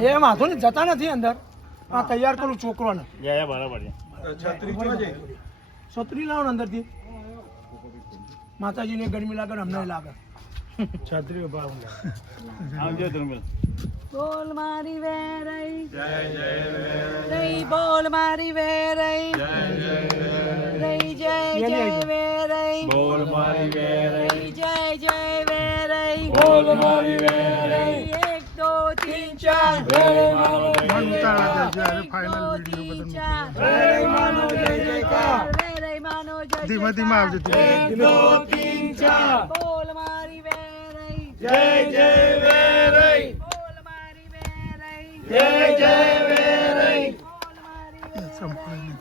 એ વાંધો ને જતા નથી અંદર આ તૈયાર કરું છોકરો ને બરાબર છત્રી લાવો અંદર થી માતાજી ને ગરમી લાગે અમને લાગે છત્રી બોલ મારી વેરઈ જય જય વેરઈ બોલ મારી વેરઈ જય જય વેરઈ જય જય વેરઈ બોલ મારી વેરઈ જય જય વેરઈ બોલ મારી વેરઈ 1 2 3 4 વેરઈ માનો જય જયકાર વેરઈ માનો જય ધીમે ધીમે આવજો 1 2 3 4 બોલ મારી વેરઈ જય જય વેરઈ બોલ મારી વેરઈ જય જય વેરઈ બોલ મારી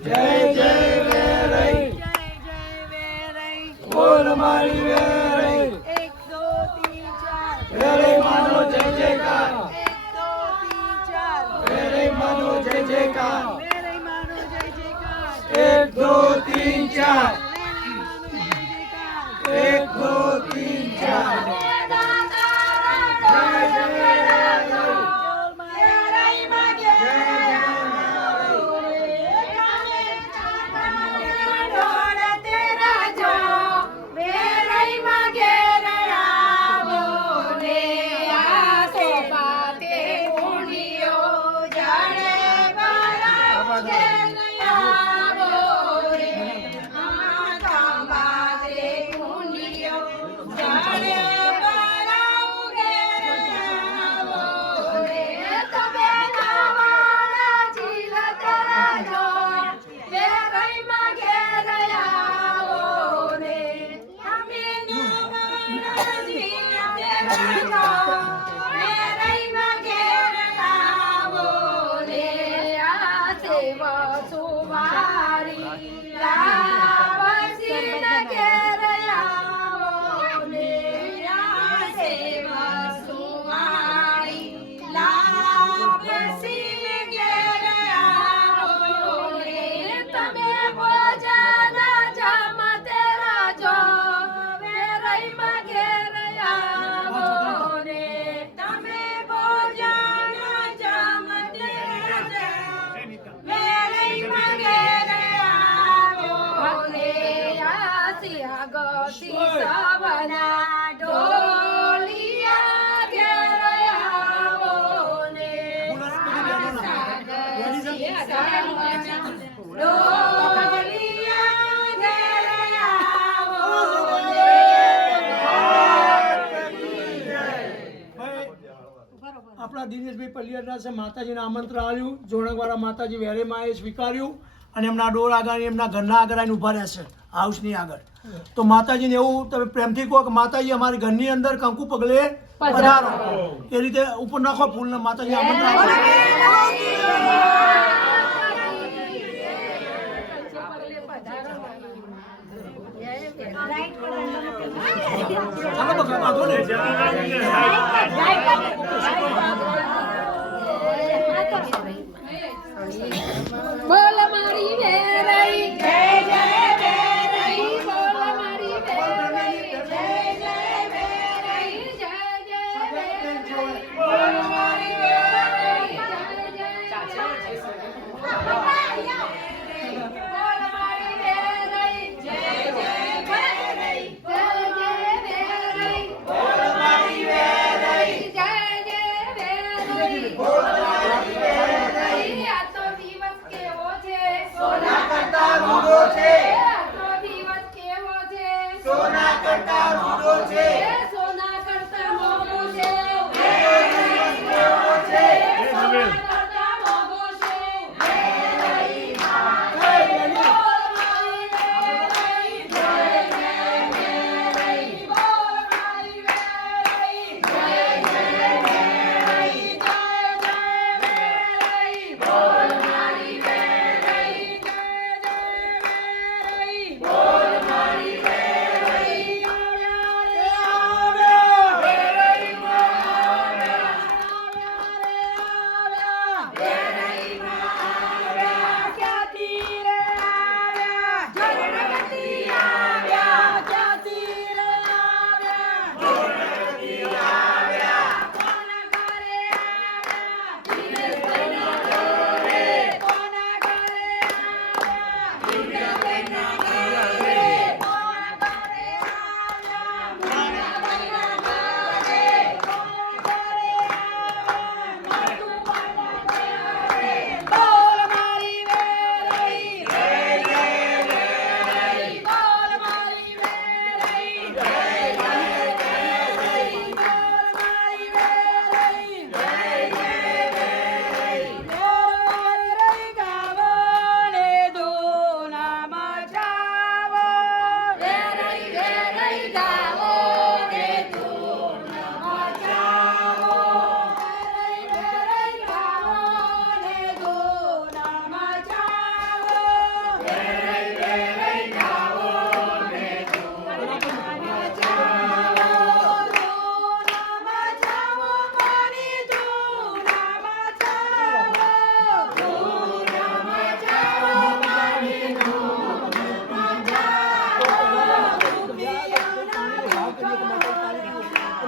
જય જય વેરઈ જય જય વેરઈ બોલ મારી વેરઈ 1 2 3 4 વેરઈ માનો જય જયકાર 1 2 3 4 વેરઈ માનો જય જયકાર વેરઈ માનો જય જયકાર 1 2 3 4 વેરઈ માનો જય જયકાર 1 2 3 4 આપણા દિનેશભાઈ પલિયાદાસે માતાજીને આમંત્રણ આવ્યું જોણકવાળા માતાજી વેરેમાં સ્વીકાર્યું અને એમના ડોર આગળ એમના ઘરના આગળ આવીને ઊભા રહેશે હાઉસની આગળ તો માતાજીને એવું તમે પ્રેમથી કહો કે માતાજી અમારી ઘરની અંદર કંકુ પગલે પધારો એ રીતે ઉપર નાખો ફૂલને માતાજી આમંત્રણ બોલ મારી વેરઈ જય જય વેરઈ બોલ મારી વેરઈ જય જય વેરઈ જય જય વેરઈ બોલ મારી વેરઈ જય જય બોલ મારી વેરઈ જય જય વેરઈ જય જય વેરઈ બોલ મારી વેરઈ જય જય વેરઈ બોલ મારી વેરઈ આ તો દિવસ કેવો છે સોના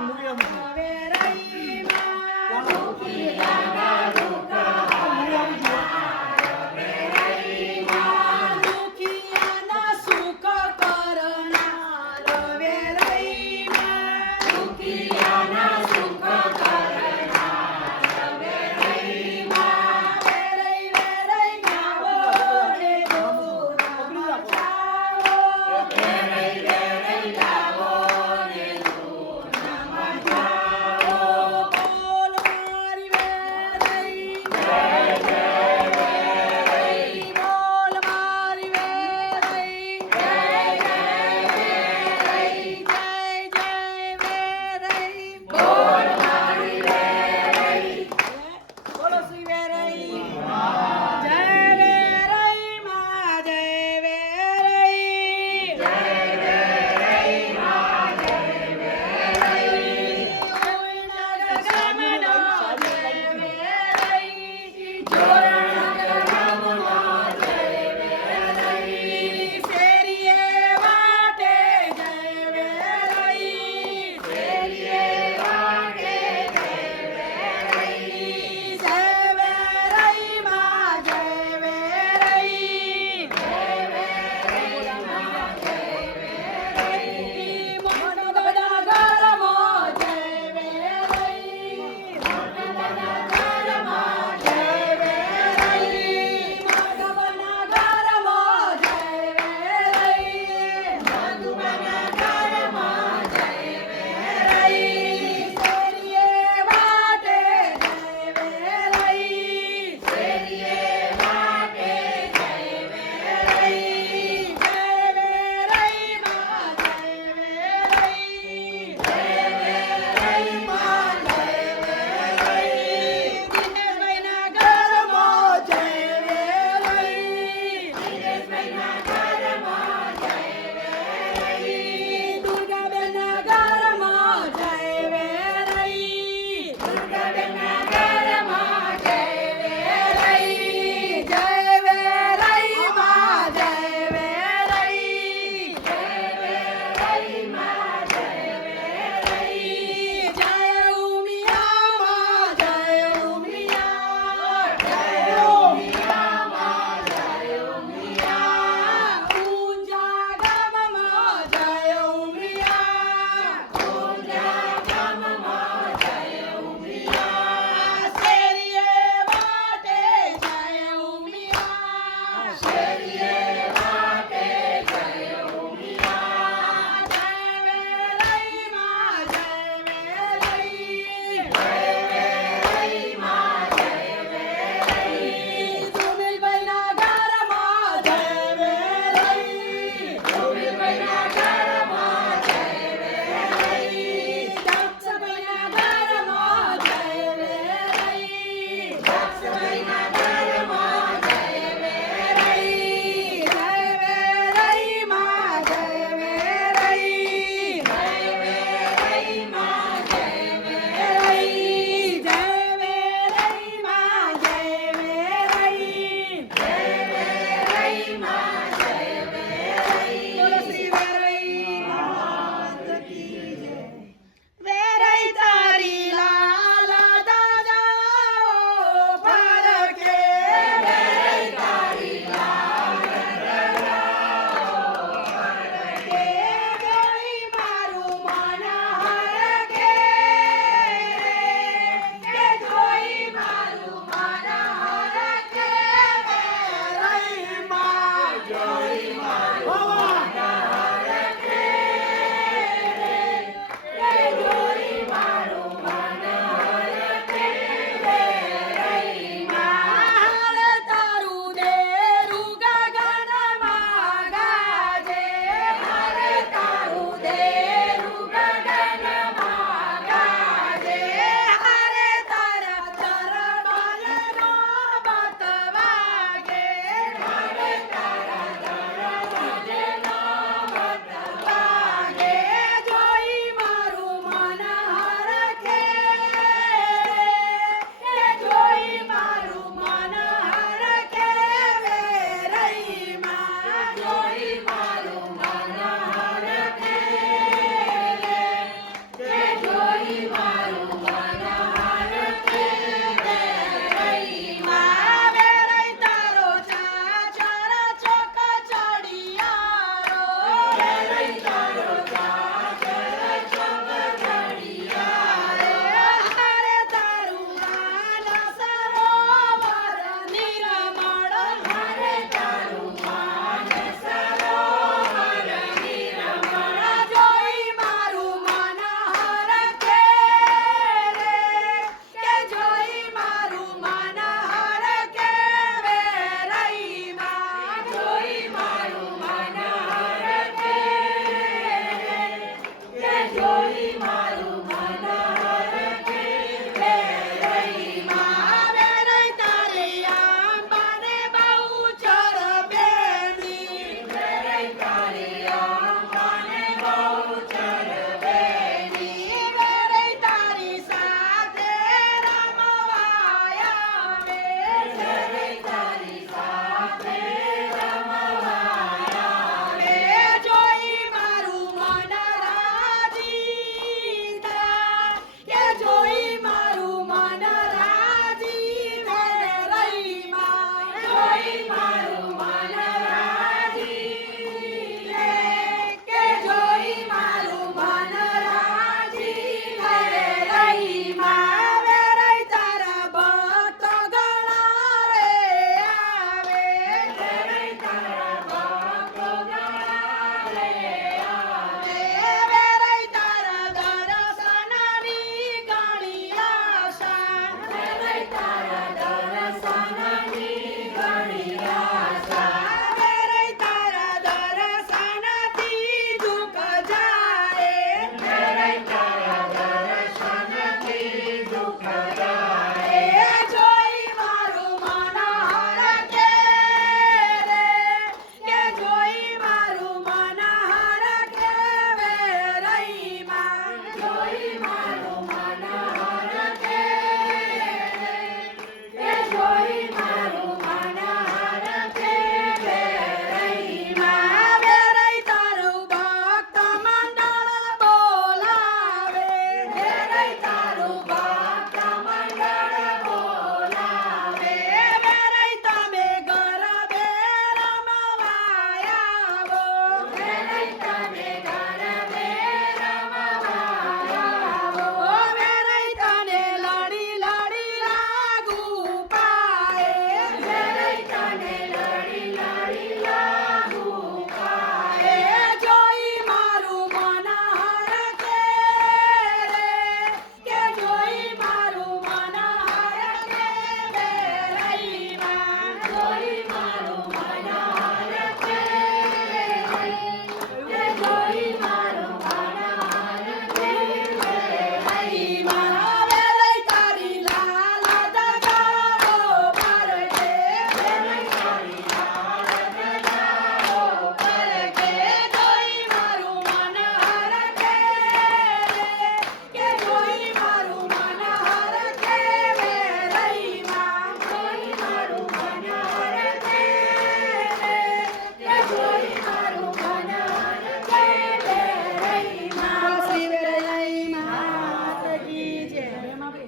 મૂવી આપું છું. વેરઈમાં ચાલો. દુખિયાના દુઃખ મૂવી આપું છું. દુખિયાના સુખ કરનાર વેરઈમાં દુખિયાના સુખ કરનાર વેરઈમાં વેરઈ વેરઈ ગાવો રે ધૂનમાં જાઓ વેરઈ વેરઈ ગાવો રે ધૂનમાં જાઓ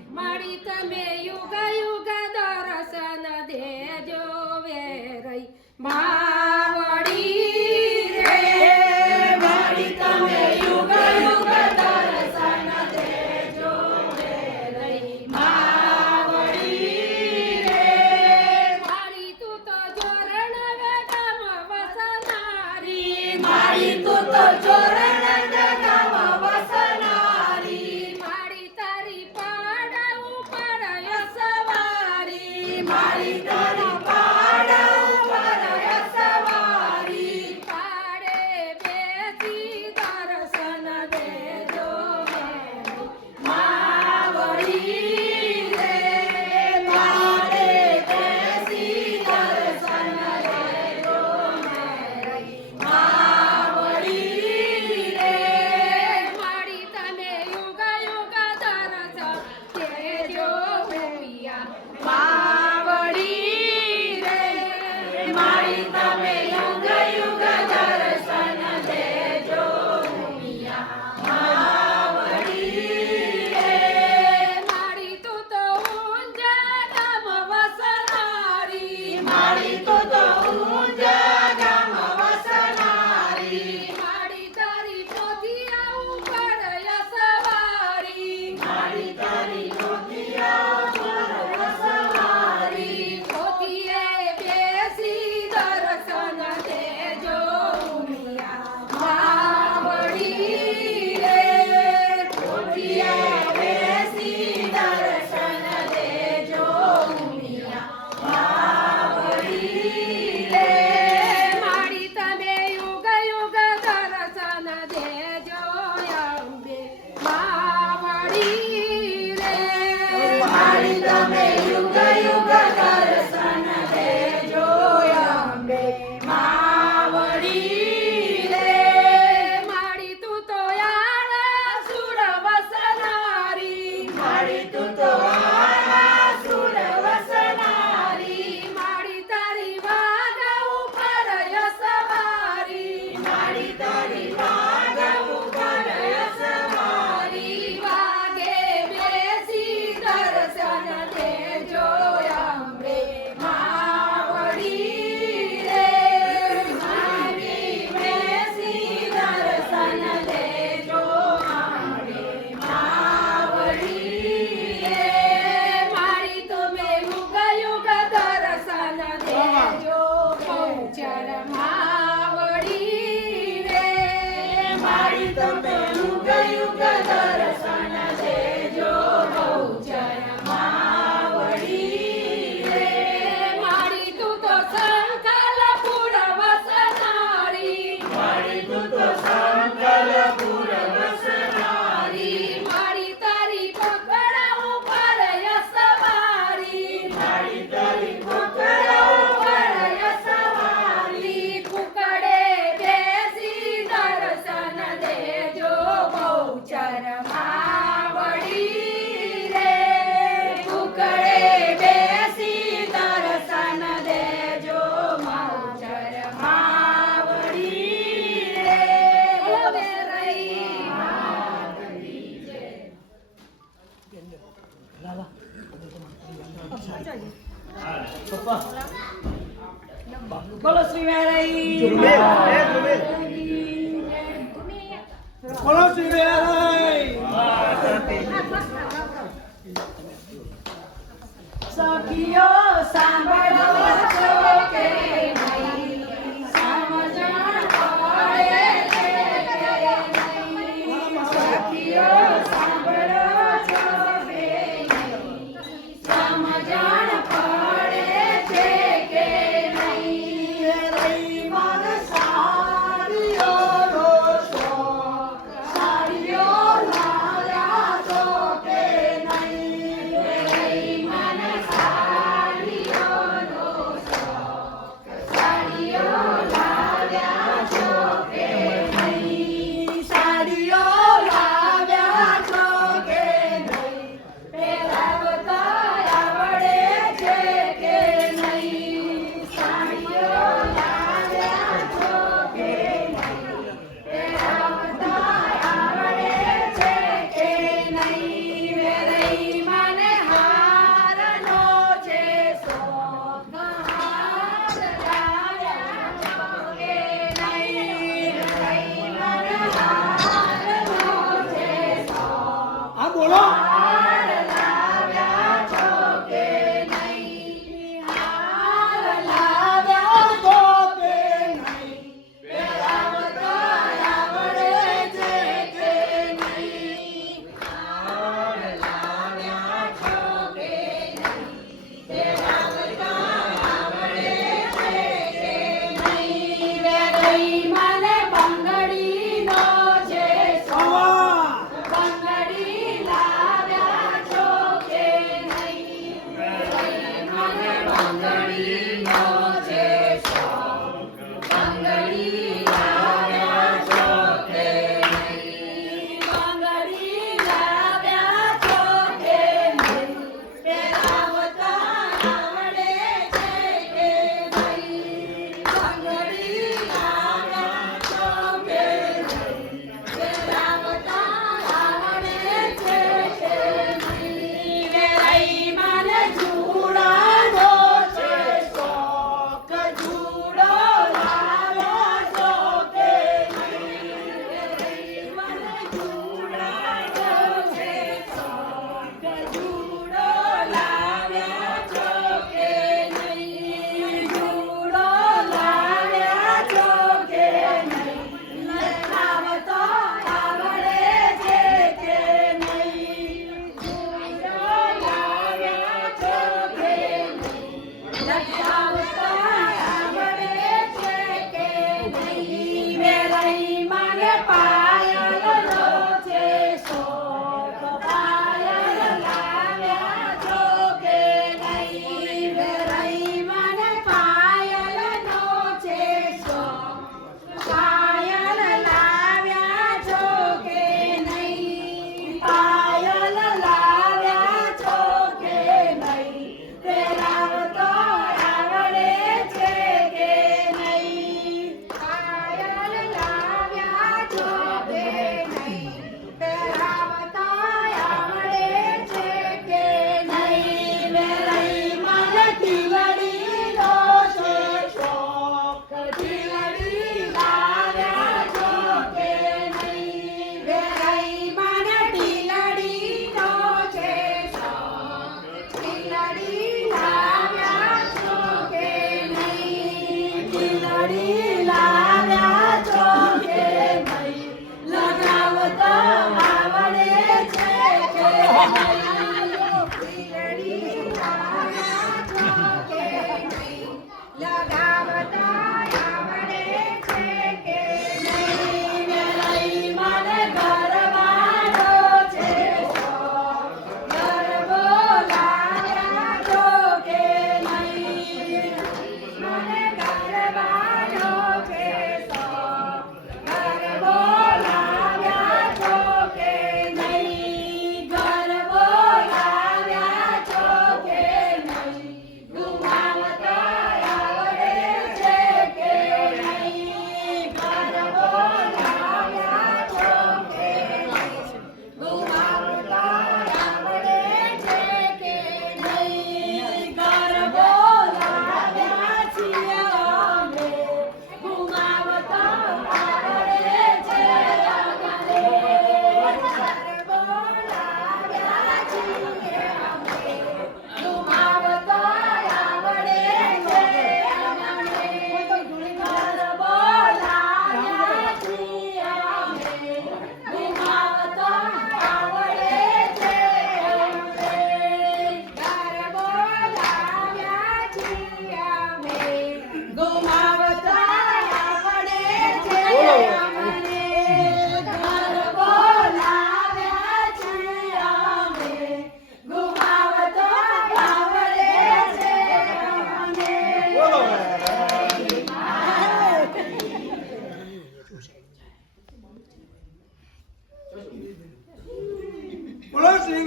મારી તમે યુગ યુગ દર્શન દેજો વેરઈ માવડી રે મારી તમે યુગ યુગ દર્શન દેજો વેરઈ માવડી રે મારી તું તો જોરણ વેગમ વસનારી મારી તું તો જોરણ વેગમ વસનારી મારી તારી પાડા ઉપર સવારી મારી તારી પાડા ઉપર સવારી પાડે બેસી દર્શન દેજો માવડી રે પાડે બેસી દર્શન દેજો માવડી રે મારી તમે યુગ યુગ દર્શન દેજો ભૂમિયા માવડી રે મારી તમે યુગ યુગ દર્શન દેજો ભૂમિયા માવડી રે મારી તું તો ઊંઝા ગામ વસનારી મારી તું તો ઊંઝા ગામ વસનારી મારી તારી પોતિયા ઉપર સવારી મારી તારી પોતિયા ઉપર સવારી પોતિયે બેસી દર્શન દેજો ભૂમિયા માવડી રે પોતિયે બેસી દર્શન દેજો ભૂમિયા માવડી રે મારી તમે યુગ યુગ દર્શન દેજો અંબે માવડી રે મારી તમે યુગ યુગ દર્શન દેજો અંબે માવડી રે મારી તું તો આળા સુર વસનારી મારી તું તો આળા સુર વસનારી મારી તારી વાગ ઉપર સવારી મારી તારી વાગ ઉપર સવારી વાગે બેસી દર્શન દેજો અંબે બેસી દર્શન દેજો માવજર માવડી રે વેરઈ માતની જય. બોલો શ્રી વેરઈ બોલો શ્રી વેરઈ. સખીઓ સાંભળો છો કે નહીં સમજણ પડે છે કે નહીં સખીઓ સાંભળો છો કે નહીં સમજણ પડે છે કે નહીં વેરઈ મન સાડીઓ રોશો સાડીઓ લાવ્યા છો કે નહીં વેરઈ મન સાડીઓ રોશો સાડીઓ લાવ્યા છો કે નહીં સાડીઓ લાવ્યા છો કે નહીં પહેરાવતા આવડે છે કે નહીં સાડીઓ લાવ્યા છો કે નહીં પહેરાવતા આવડે છે કે નહીં વેરઈ મને હારનો છે શોખ હાર લાવ્યા છો કે નહીં વેરઈ મને હારનો છે શોખ હા બોલો. હાર લાવ્યા છો કે નહીં હાર લાવ્યા છો કે નહીં પહેરાવતા આવડે છે કે નહીં હાર લાવ્યા છો કે નહીં પહેરાવતા આવડે છે કે નહીં વેરઈ મને બંગડીનો છે શોખ બંગડી લાવ્યા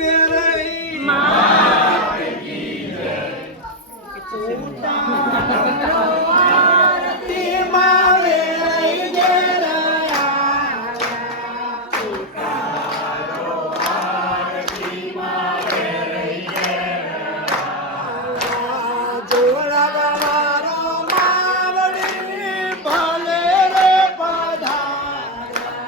વેરઈ આરતીમાં વેરઈ ઘેરાયા જોરાવાળો માવડી ભલે રે પધાર્યા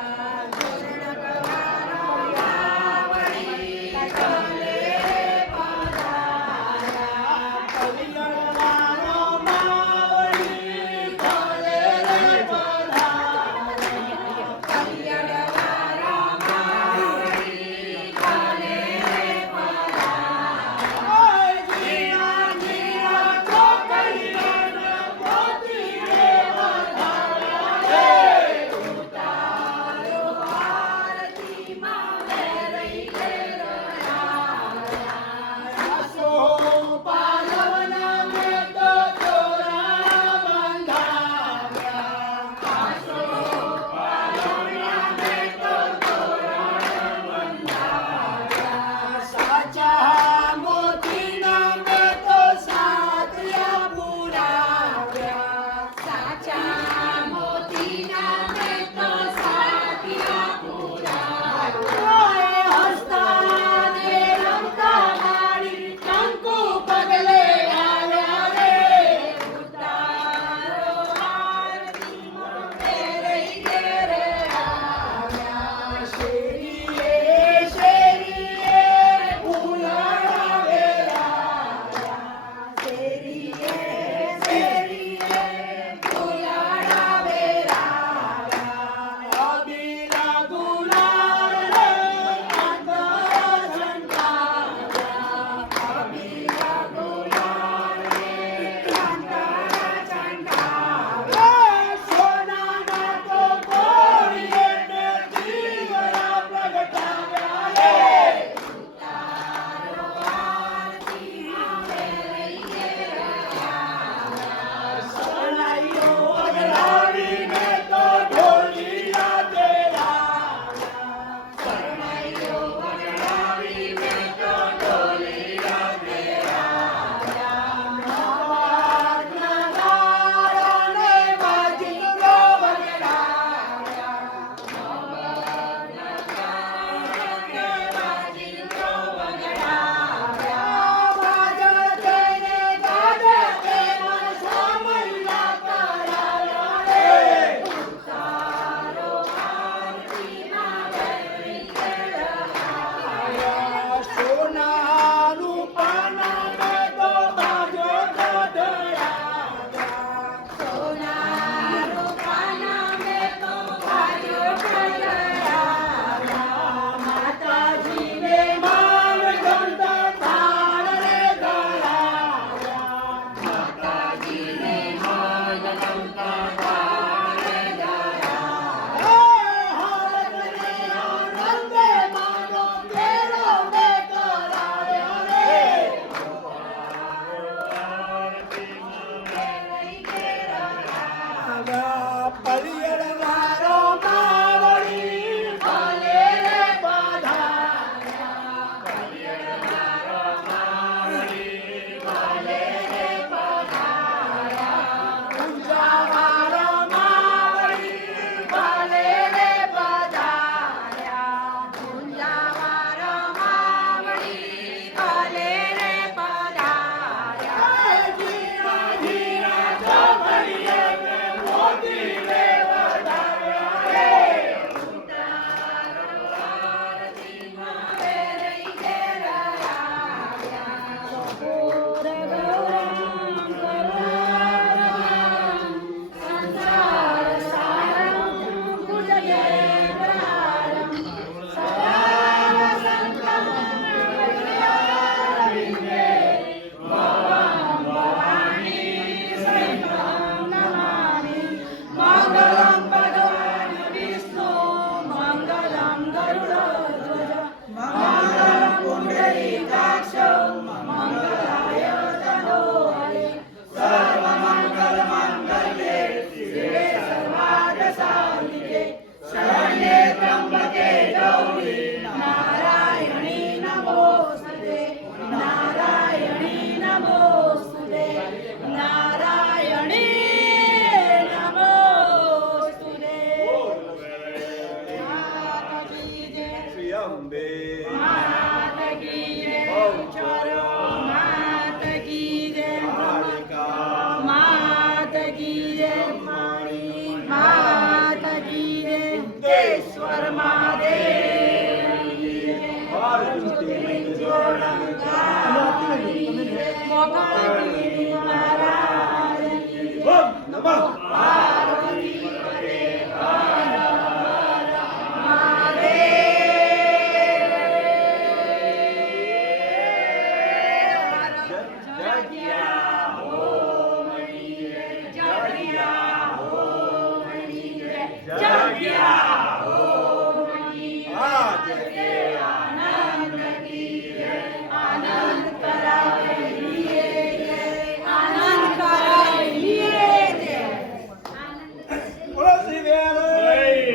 બોલો શ્રી વેરાઈ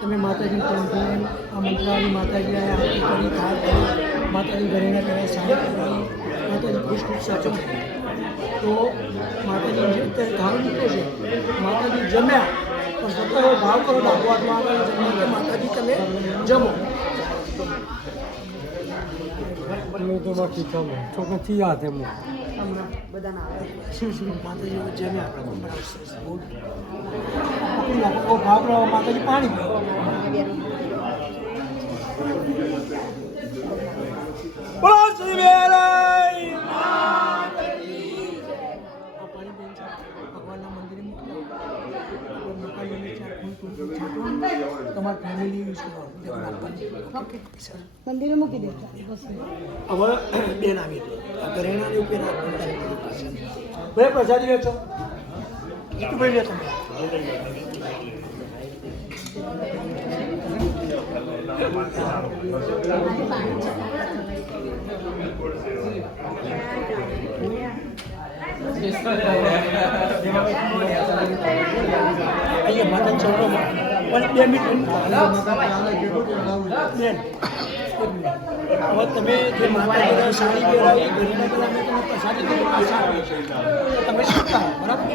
તમે માતાજી પ્રેમથી આ મંત્રાવાળી માતાજી આયા આરતી કરી થાળ કરી માતાજી ઘરેના કર્યા સારી કરી માતાજી ખુશ ખુશ સાચો તો માતાજી જે અત્યારે થાળ મૂક્યો છે માતાજી જમ્યા પણ સતો એવો ભાવ કરો ભાગવતમાં આગળ જમ્યા કે માતાજી તમે જમો છોકરી યાદ એમ માતાજી જમ્યા બહુ ભાવ કરો માતાજી પાણી પીવો બોલો શ્રી વેરાઈ ભગવાનના મંદિરે મોકલો તમારી ફેમિલી યુઝ કરો ઓકે સર મંદિરે મૂકી દેજો હવે બેન આવી ઘરેણાની ઉપર ભાઈ પ્રસાદી લે છો શું ભાઈ લે તમે અહીંયા માતા ચૌડોમાં પણ 2 મિનિટ બેન હવે તમે જે માતાજીને સાડી પહેરાવી ઘરેણા પહેરાવી તમે પ્રસાદી કરી પાછા તમે શું કરો બરાબર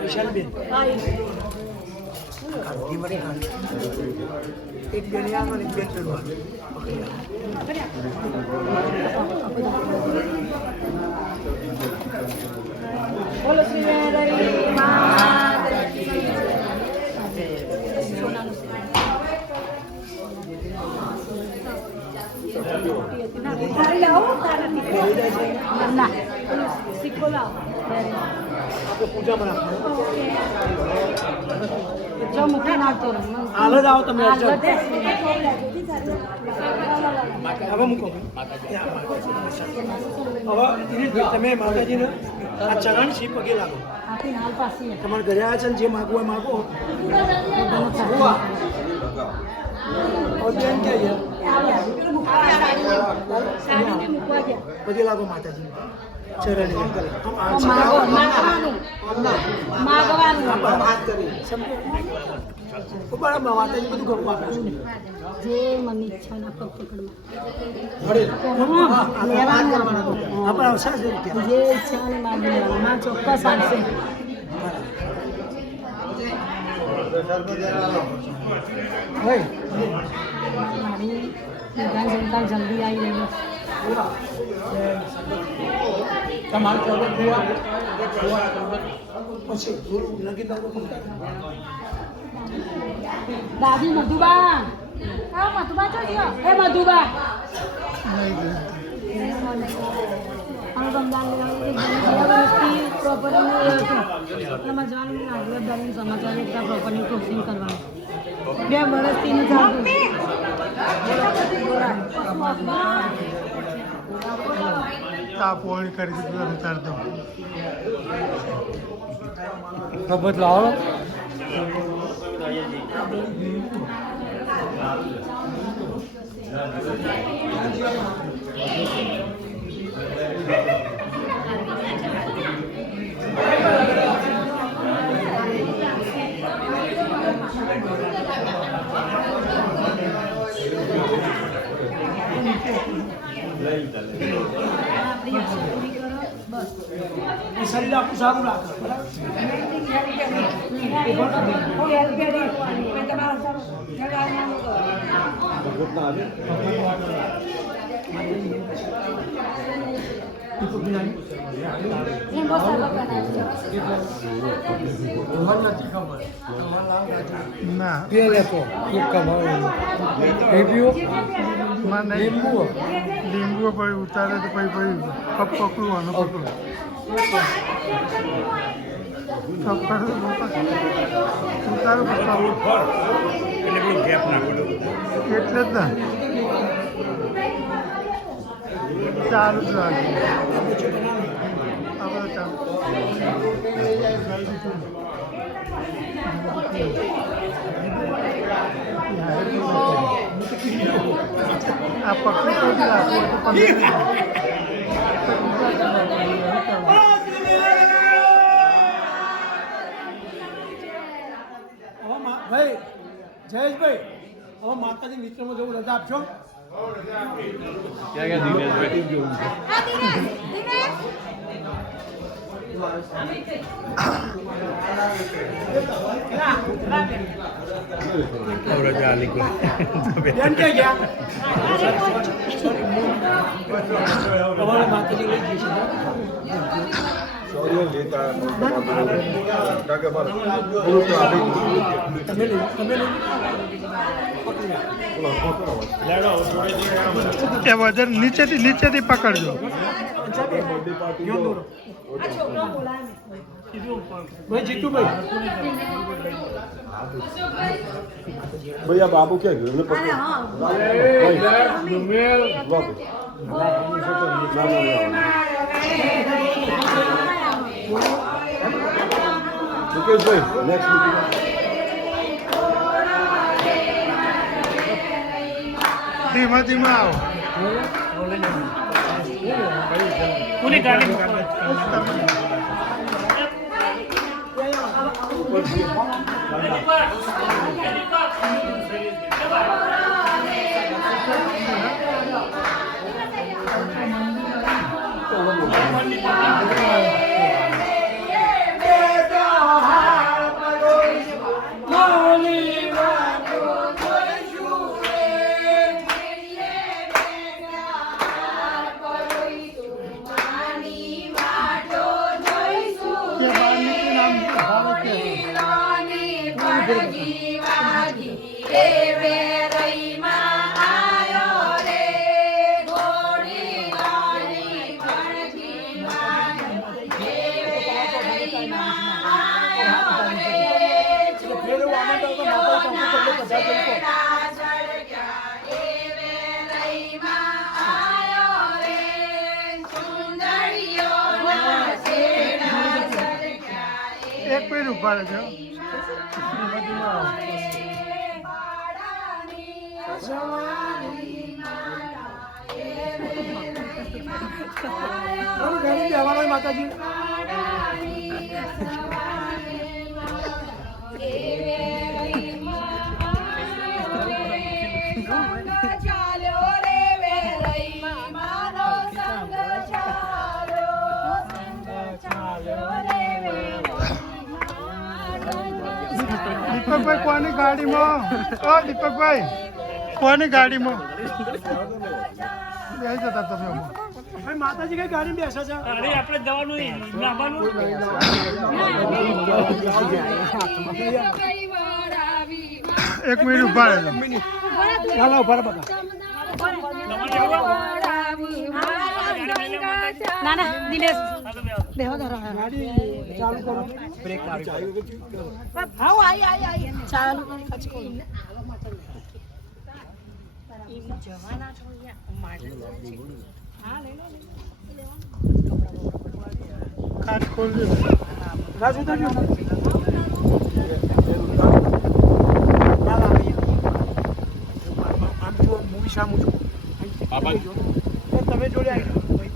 વિશાલબેન એક બેન આવે એક બેન ચડવાનું બોલો શ્રી વેરાઈ માતા કી ના સિક્કો લાવો આપણે પૂજામાં રાખવાનું જો મૂકી નાખતો હાલ જ આવો તમે હવે મૂકો હવે તમે માતાજીને આ ચરણ છે પગે લાગો આપી હાલ પાછી તમારે ઘરે આવ્યા છે ને જે માગવું હોય માગો બેન કે પગે લાગો માતાજી ચરણ બરાબર માતાજી બધું ઘણું આપે છે જે મને ઈચ્છા ના પકડમાં આપણે આવશે જ રૂપિયા જે ઈચ્છા ને માગી માં ચોક્કસ આવશે હોય મારી જનતા જલ્દી આવી રહી તમારે ચોગટ થયા પછી નક્કી દાદી મધુબા હા મધુબા છો એ મધુબા પ્રોપર્ટી 2 વર્ષથી પોણી કરી દીધું ઉતાર દો ખબર લાવો એ શરીર આપણું સારું રાખે બરાબર ના બે લેતો એક કમાવે એ પીવો માં લીંબુ લીંબુ પછી ઉતારે તો પછી પકડું આનો પકડું ઉતારું એટલે જ ને ચાલુ જ રાખે આ બધું ચાલુ આ પક્ષી કોઈ રાખવું તો ભાઈ જયેશભાઈ હવે માતાજી મિત્રમાં જવું રજા આપશો બેન ક્યાં ગયા તમારે માતાજી લઈ જઈશ એ વજન નીચેથી પકડજો ભાઈ જીતુભાઈ भैया बाबू क्या घर में पकड़ मुकेश भाई नेक्स्ट ધીમા ધીમા આવો કોની ગાડી એક મિનિટ ઉભા રહેજો માતાજી દીપકભાઈ કોની ગાડીમાં ઓ દીપકભાઈ કોની ગાડીમાં બેસી જતા તમે ભાઈ માતાજી કઈ ગાડી બેસે છે અરે આપણે જવાનું લાવવાનું એક મિનિટ ઉભા રહેજો ચાલો ઉભા રહો બકા ના ના દિનેશ બેહો ધરો ગાડી ચાલુ કરો બ્રેક મારી આવો આઈ ચાલુ કરી કચકો જવાના છો હા લઈ લો કાચ ખોલજો રાજ ઉતરજો આમ જો મૂવી સામું છું તમે જોડે આવી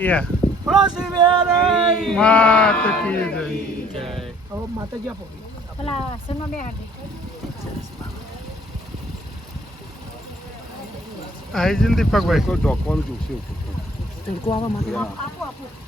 યા બોલો શ્રી વેરાઈ માત કી જય હવે માતાજી આપો પેલા આસનમાં બે હાથે આઈજન દીપકભાઈ કોઈ ડોકવાનું જોશે તડકો આવે માતાજી આપો આપો